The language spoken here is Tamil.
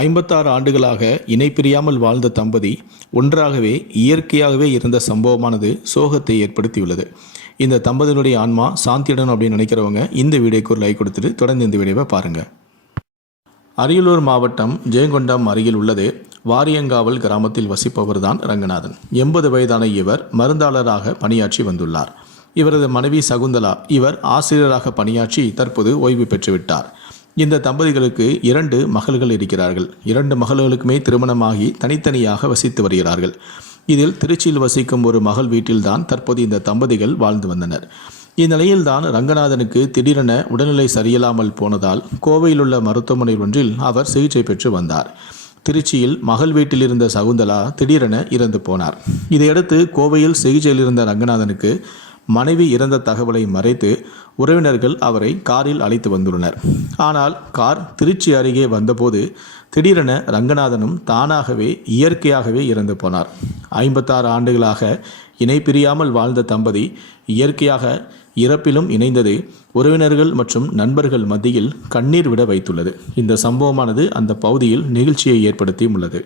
ஐம்பத்தாறு ஆண்டுகளாக இணைப்பிரியாமல் வாழ்ந்த தம்பதி ஒன்றாகவே இயற்கையாகவே இருந்த சம்பவமானது சோகத்தை ஏற்படுத்தியுள்ளது. இந்த தம்பதியினுடைய ஆன்மா சாந்தியுடன் அப்படின்னு நினைக்கிறவங்க இந்த வீடியோக்கு ஒரு லைக் கொடுத்துட்டு தொடர்ந்து இந்த வீடியோவை பாருங்கள் அரியலூர் மாவட்டம் ஜெயங்கொண்டம் அருகில் உள்ளது. வாரியங்காவல் கிராமத்தில் வசிப்பவர் தான் ரங்கநாதன். எண்பது வயதான இவர் மருந்தாளராக பணியாற்றி வந்துள்ளார். இவரது மனைவி சகுந்தலா இவர் ஆசிரியராக பணியாற்றி தற்போது ஓய்வு பெற்றுவிட்டார். இந்த தம்பதிகளுக்கு இரண்டு மகள்கள் இருக்கிறார்கள். இரண்டு மகள்களுக்குமே திருமணமாகி தனித்தனியாக வசித்து வருகிறார்கள். இதில் திருச்சியில் வசிக்கும் ஒரு மகள் வீட்டில்தான் தற்போது இந்த தம்பதிகள் வாழ்ந்து வந்தனர். இந்நிலையில்தான் ரங்கநாதனுக்கு திடீரென உடல்நிலை சரியில்லாமல் போனதால் கோவையில் உள்ள மருத்துவமனை ஒன்றில் அவர் சிகிச்சை பெற்று வந்தார். திருச்சியில் மகள் வீட்டில் இருந்த சகுந்தலா திடீரென இறந்து போனார். இதையடுத்து கோவையில் சிகிச்சையில் இருந்த ரங்கநாதனுக்கு மனைவி இறந்த தகவலை மறைத்து உறவினர்கள் அவரை காரில் அழைத்து வந்துள்ளனர். ஆனால் கார் திருச்சி அருகே வந்தபோது திடீரென ரங்கநாதனும் தானாகவே இயற்கையாகவே இறந்து போனார். ஐம்பத்தாறு ஆண்டுகளாக இணை பிரியாமல் வாழ்ந்த தம்பதி இயற்கையாக இறப்பிலும் இணைந்தது உறவினர்கள் மற்றும் நண்பர்கள் மத்தியில் கண்ணீர் விட வைத்துள்ளது. இந்த சம்பவமானது அந்த பகுதியில் நெகிழ்ச்சியை ஏற்படுத்தியும் உள்ளது